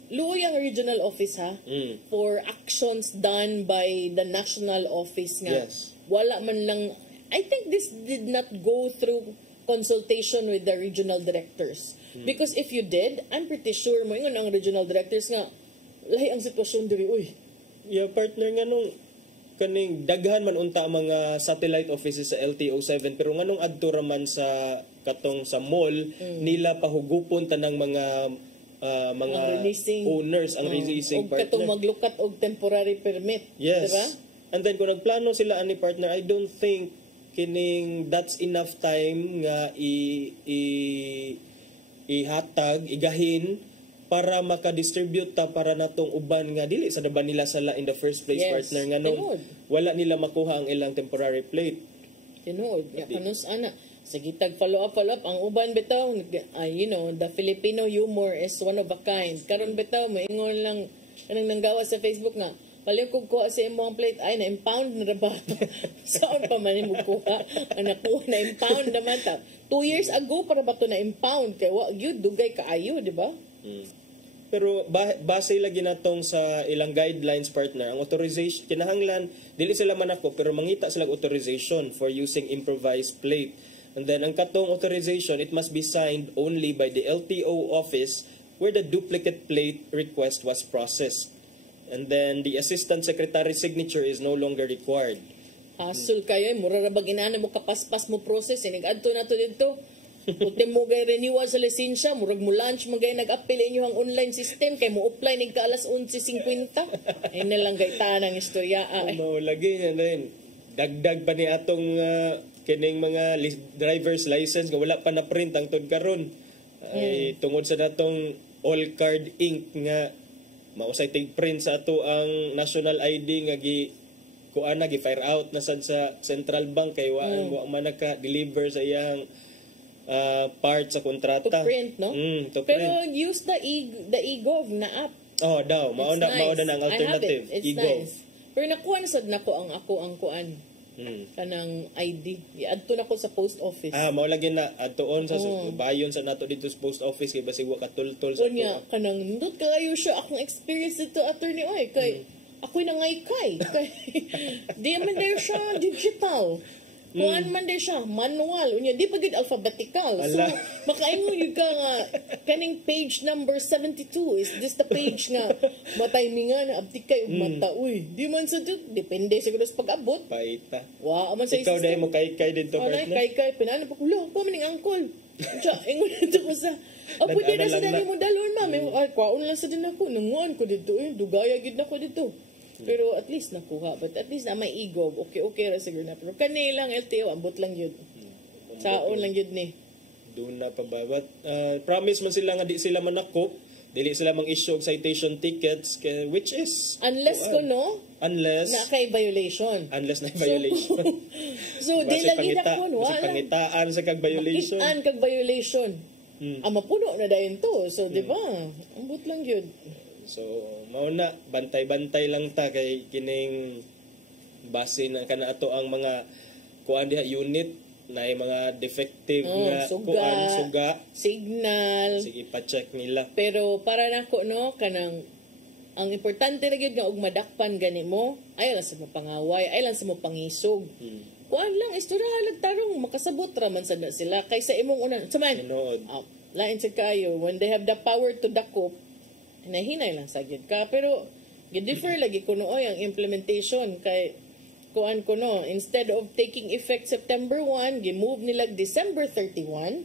luoy ang regional office ha for actions done by the national office nga wala man lang I think this did not go through consultation with the regional directors because if you did I'm pretty sure mo ingon ang regional directors nga lahi ang sitwasyon diri partner nga nung kaning daghan man unta mga satellite offices sa LTO7 pero nganong adto raman sa katong sa mall nila pahugupon tanang mga owners ang releasing partner. Katong maglukat og temporary permit, diba? And then kung nagplano sila ani partner, I don't think kining that's enough time nga ihatag, igahin para maka-distribute ta para natong uban nga dili sa daban nila sala in the first place partner nga nung wala nila makuha ang ilang temporary plate. Tinuod, kanus ana sige tag follow up ang uban bitaw the Filipino humor is one of a kind karon bitaw moingon lang kanang nanggawa sa Facebook nga paliw kog kuha sa imong plate ay na impound na ba saan pa man mo kuha ang nakuha na impound naman ta 2 years ago para ba to na impound kay wa gyud dugay kaayo di ba pero base lagi natong sa ilang guidelines partner ang authorization kinahanglan dili sila manako pero mangita sila authorization for using improvised plate. And then, ang katong authorization, it must be signed only by the LTO office where the duplicate plate request was processed. And then, the assistant secretary's signature is no longer required. Hasul kayo, mura ra bag inana mo kapaspas mo process, nag-adto na to dito. Puti mo gay renewal sa lisensya, murag mo lunch mo gay nag-appel inyo ang online system, kay mo apply nig ka alas 11:50. Ay na lang gay tanang istorya. Mo lagi na din. Dagdag pa ni atong kining mga driver's license nga wala pa na print ang tud karon ay tungod sa datong all card ink nga mausay tig print sa ato ang national ID nga kuan gi fire out na sad sa central bank kay wa man naka deliver sa iyang part sa kontrata to print no pero use the eGov na app daw mao na ang alternative eGov pero nakuha na sad nako ang kuan kanang ID. I-adto na ko sa post office. Mao lagi na adtoon sa bayon sa nato dito sa post office kay basi wa katultol sa kunya kanang ndot kaayo siya akong experience dito attorney kay ako'y nangay kay di man there siya digital. Kuan man din siya manual unya di pa gid alphabetical. So makaingon yun ka nga kaning page number 72 is this the page nga matimingan abdi kay mata di man sa depende siguro sa pag-abot paita man sa ikaw dai mo kay dito partner kay pinana pa kulo pa maning angkol siya ingon dito ko sa pwede na sa dali mo dalon kwaon lang sa din ako nanguan ko dito dugaya gid na ko dito. Pero at least nakuha. But at least na may ego. Okay ra siguro na. Pero kanilang LTO, ambot lang yun. Saon lang yun ni. Doon na pa ba? But promise man sila nga di sila manakop. Dili sila mang-issue og citation tickets. Which is... Unless Unless... na kay violation. Unless na violation. So di lagi na kun. Wala. Pangitaan sa kag violation. Makitaan kag violation. Mapuno na dayon to. So di ba? Ambot lang yun. So, mao na bantay-bantay lang ta kay kining base na kana ato ang mga kuan diha unit na mga defective nga suga, signal. Sige pa-check nila. Pero para nako kanang ang importante ra gyud nga og madakpan gani mo, ay lang sa mapangaway, ay lang sa mapangisog. Kuan lang istorya halag tarong makasabot ra man sad sila kaysa imong unan. Saman. Lain sa kayo when they have the power to dakop hinahinay lang sa gid ka pero Gidefer lagi kuno oy ang implementation kay kuan kuno instead of taking effect September 1, gimove nila December 31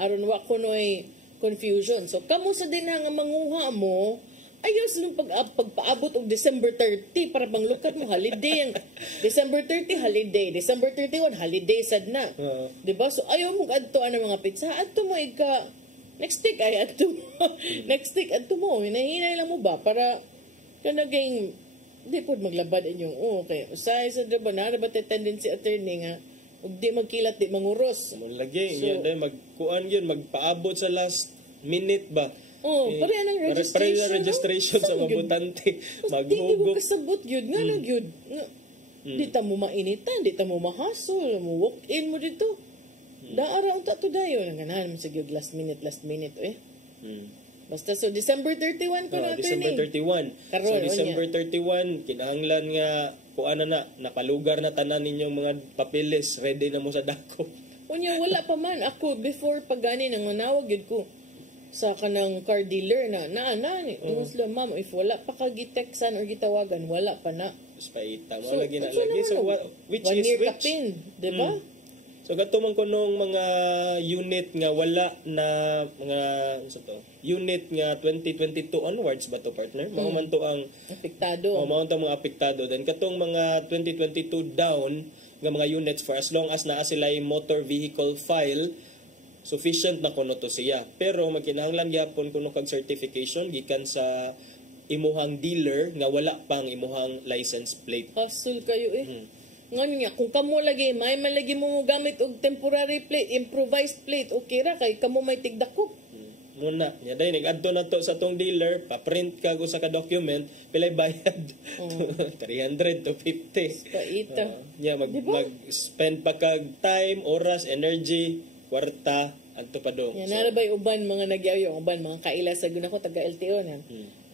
aron wa kunoy confusion. So kamo sa din nga manguha mo ayos nung pagpaabot og December 30 para bang lukat mo holiday ang December 30 holiday, December 31 holiday sad na. Di ba? So ayaw mo adto ang mga pizza adto mo ika next week ay adto next week adto mo hinahinay lang mo ba para kanaging di po maglabad inyong okay usay sa diba na ba tendency attorney nga ug di magkilat di manguros mo lagi yun dai magkuan yun magpaabot sa last minute ba. Pare ang registration. Sa mabutante. Maghugog. Di mo kasabot yun. Nga na yun. Di ta mo mainitan. Di ta mo mahasol. Mo walk in mo dito. Daara ang tato dayo. Nanganahan mo sa gyud last minute eh. Basta so December 31 ko na December 31. Karon, so December 31, kinahanglan nga kuan na napalugar na tanan ninyong mga papeles. Ready na mo sa dako. Unya, wala pa man. Ako, before pagani nang manawag yun ko sa kanang car dealer na ni sila ma'am if wala pa ka giteksan or gitawagan wala pa na paita mo lagi na lagi so which is which kapin di ba so gato man kunong mga unit nga wala na mga unit nga 2022 onwards ba to partner mao man to ang apektado mao to mga apektado then katong mga 2022 down nga mga units for as long as naa sila motor vehicle file sufficient na kuno to siya. Pero magkinahanglan gyapon kuno kag certification gikan sa imuhang dealer nga wala pang imuhang license plate. Hassle kayo Ngan nga kung kamo lagi may malagi mo gamit og temporary plate, improvised plate, okay ra kay kamo may tigdakop. Muna, nya day nag-adto na to sa tong dealer, pa-print kag usa ka document, pilay bayad. 300 to 50. Paita. Nya mag-spend pa kag time, oras, energy kwarta adto pa do. Yan narabay uban mga nagyayo, uban mga kaila sa guna ko taga LTO na.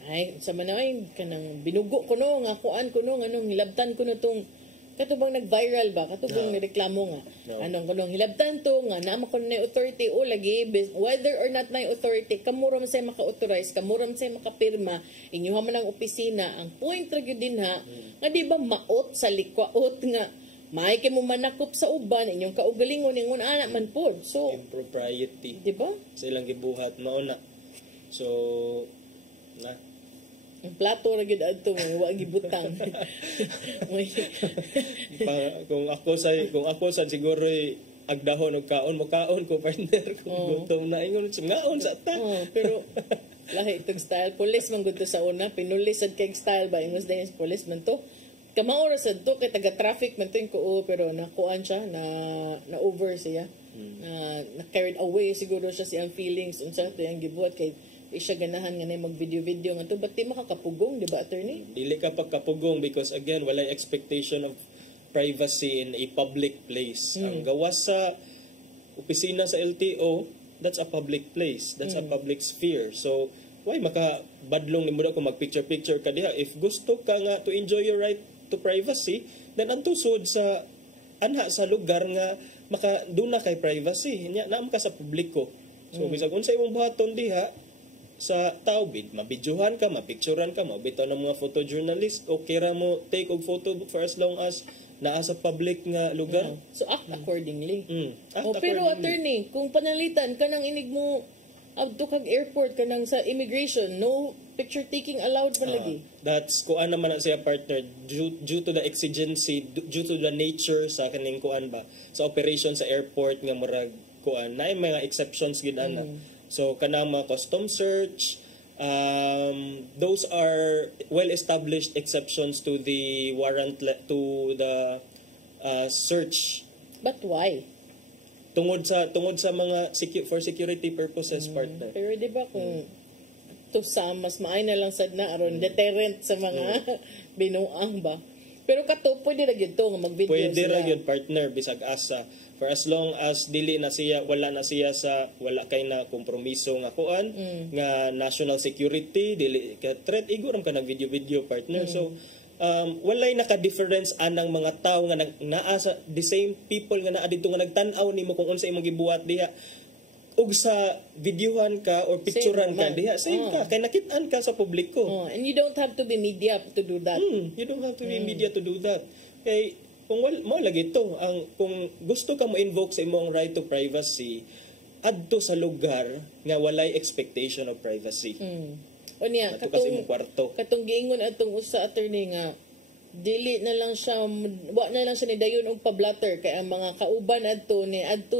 Ay sa manay kanang binugo ko no nga kuan ko no nganong hilabtan ko no tong katubang nag-viral ba katubang nireklamo nga. Anong kanong hilabtan to nga naa ko na authority o lagi whether or not na authority kamura man say maka-authorize, kamura man say makapirma inyuha man ang opisina ang point ra gyud din ha nga di ba maot sa likwaot nga may kay mo manakop sa uban inyong kaugalingon ingon ana man pod. So impropriety. Di ba? Sa ilang gibuhat mao na. So na ang plato ra gid adto mo wa gibutang. kung ako sa siguro agdahon og kaon mo kaon ko partner kung gutom na ingon ngaon sa ta. Pero lahi itong style police man gud to sa una pinulis sad kay style ba ingos dayon police man to. Kamaoras sad to kay taga-traffic man to ko pero nakuan siya na over siya. Na carried away siguro siya siyang feelings unsa to yang gibuhat kay siya ganahan nga na mag-video nga to ba't di makakapugong di ba attorney? Dili ka pagkapugong because again wala expectation of privacy in a public place. Ang gawas sa opisina sa LTO, that's a public place. That's a public sphere. So why makabadlong nimo kung mag-picture ka diha if gusto ka nga to enjoy your right to privacy, then ang tusod sa anha sa lugar nga makaduna kay privacy. Naam ka sa publiko. So, bisag unsa imong buhaton diha sa tawbid, mabidyohan ka, mapicturean ka, mabitaw ng mga photojournalist, okay ra mo take og photo for as long as naa sa public nga lugar. So, act accordingly. Act pero accordingly. attorney, kung panalitan ka nang inig mo adto kag airport ka nang sa immigration, no picture taking allowed man lagi. That's kuan naman na siya partner due to the exigency, due to the nature sa kaning kuan ba sa operation sa airport nga murag kuan na mga exceptions gid ana. So kanang mga custom search, those are well established exceptions to the warrant to the search. But why? Tungod sa mga for security purposes partner. Pero di ba kung to sa mas maay na lang sad na aron deterrent sa mga binuang ba. Pero kato pwede ra gyud to nga mag-video pwede sila. ra gyud partner bisag asa for as long as dili na siya wala wala kay na kompromiso nga kuan nga national security dili ka threat igor ka nag video partner. So walay naka-difference anang mga tao nga naa sa the same people nga naa dito nga nagtan-aw nimo kung unsa imong gibuhat diha ug sa videohan ka or picturean ka, naman. diha same ka. Kay nakit-an ka sa publiko. And you don't have to be media to do that. You don't have to be media to do that. Kay kung mo lagi ito, kung gusto ka mo invoke sa imong right to privacy, adto sa lugar nga walay expectation of privacy. O niya, Adto kasi imong kwarto. katong giingon atong usa attorney nga dili na lang siya wa na lang siya ni dayon og pablatter kay ang mga kauban adto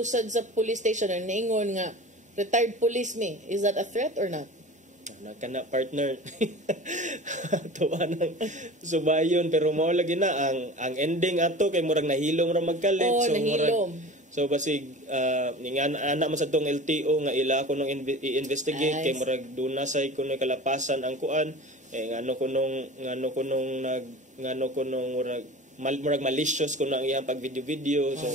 sad sa police station ang niingon nga retired police me. Is that a threat or not? Kana partner tuwa ng subayon pero mao lagi na ang ending ato kay murag nahilom ra magkalit. Nahilom. So basig ningan ana man sa tong LTO nga ila ko nung i-investigate kay murag dunasay kuno kalapasan ang kuan ngano kunong murag malicious kuno ang iyang pag video so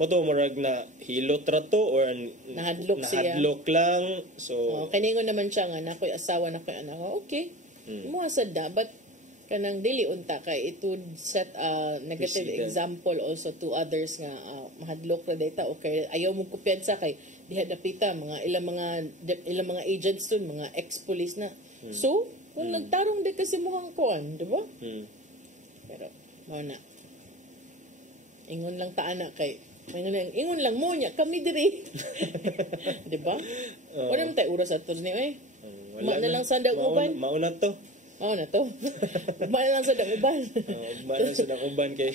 moto murag na hilot ra to or nahadlok lang so kaningon naman siya nga nakoy asawa nakoy anak okay mo asad da but kanang dili unta kay it would set a negative example also to others nga mahadlok ra data okay ayaw mo kumpiyansa kay diha dapita mga ilang mga agents dun mga ex-police na so kung nagtarong di kasi mukhang kuan di ba pero mo na ingon lang ta anak kay ingon lang mo niya kami diri di ba wala man tay oras ato ni ma na lang sa uban mauna to Ugma lang sa uban. Ugma lang sa uban kay.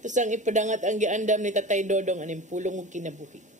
Tus ang ipadangat ang giandam ni Tatay Dodong aning pulong ug kinabuhi.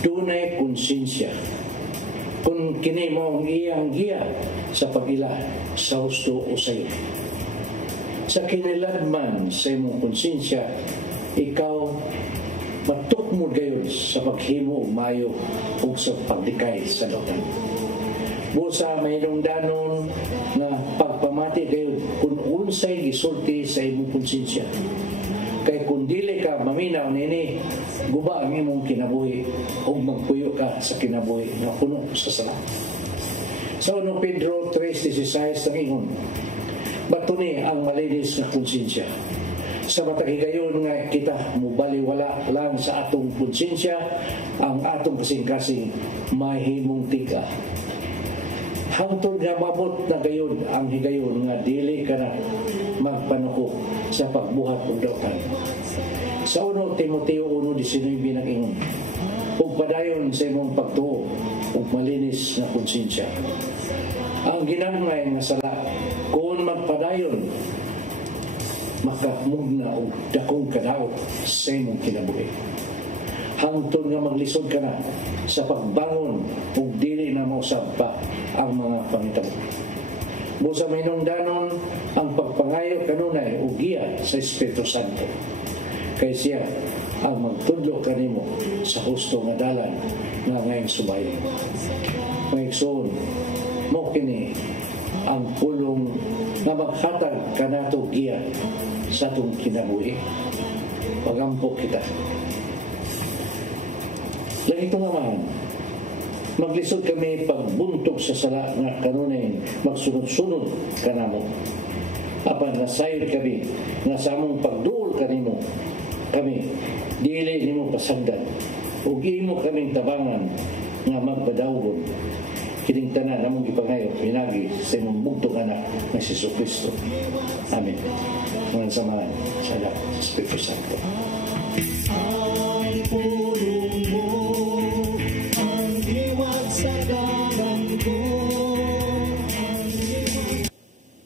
Dunay konsensya kung kini mo ang iyang giya sa pag-ila sa husto o sayo. Sa kiniladman sa imong konsensya, ikaw matukmod gayon sa paghimo mayo o sa pagdikay sa lautan. Busa may nungdanon na pagpamati gayon kung unsay gisulti sa imong konsensya. Kay kung dili ka maminaw nini, guba ang imong kinabuhi o magpuyo ka sa kinabuhi na puno sa sala. Sa 1 Pedro 3:16 nangingon, batuni ang malinis na konsensya. Sa matagigayon nga kita mubaliwala lang sa atong konsensya, ang atong kasing-kasing mahimong tiga. Hangtod nga mabot na gayon ang higayon nga dili ka na magpanuko sa pagbuhat og dautan. Sa 1 Timoteo 1:19 nag-ingon, ug padayon sa imong pagtuo ug malinis na konsensya. Ang ginagmay nga sala kung magpadayon makamugna og dakong kadaot sa imong kinabuhi. Hangtod nga maglisod ka na sa pagbangon ug dili na mausab pa ang mga pangitabo. Busa may nungdanon ang pagpangayo kanunay o giya sa Espiritu Santo. Kay siya ang magtudlo kanimo sa husto nga dalan nga ngayong subayon. Maigsoon, mo kini ang pulong nga maghatag kanato giya sa atong kinabuhi. Pagampo kita. Lagi ito naman, maglisod kami pagbuntog sa sala nga kanunay magsunod-sunod kanamo. Apan nasayod kami nga sa among pagduol kanimo kami dili nimo pasagdan ug imo kaming tabangan nga magpadawgon kining tanan namong gipangayo pinagi sa imong bugtong anak nga si Jesucristo. Amen. Mga samahan sa lahat sa Espiritu Santo. Ang pulong mo ang diwag sa dalan ko.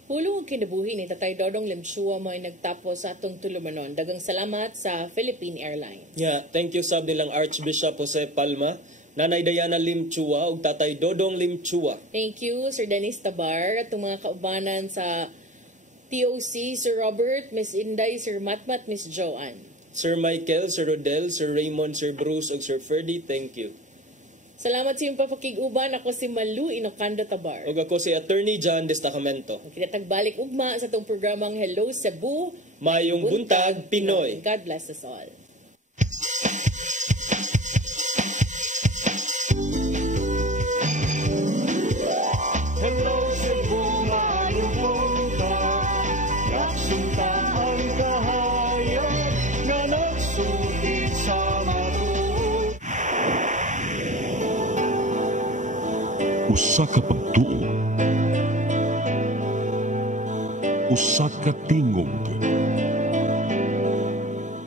Pulong kinabuhi ni Tatay Dodong Limshua mo ay nagtapos sa atong tulumanon. Dagang salamat sa Philippine Airlines. Yeah, thank you sab nilang Archbishop Jose Palma, Nanay Diana Limchua ug Tatay Dodong Limchua. Thank you Sir Dennis Tabar at mga kaubanan sa TOC, Sir Robert, Miss Inday, Sir Matmat, Miss Joanne. Sir Michael, Sir Rodel, Sir Raymond, Sir Bruce ug Sir Ferdy, thank you. Salamat sa iyong papakig-uban. Ako si Malu Inocando Tabar. Ug ako si Attorney John Destacamento. Kita tagbalik ugma sa itong programang Hello Cebu. Mayong Buntag, Pinoy. God bless us all. Hello Cebu, mayong buntag. Nagsunta ang kahayag na nagsulit sa matuod. Usa ka pagtuo, usa ka tingog,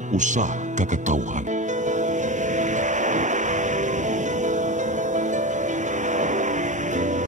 usa ka katawhan.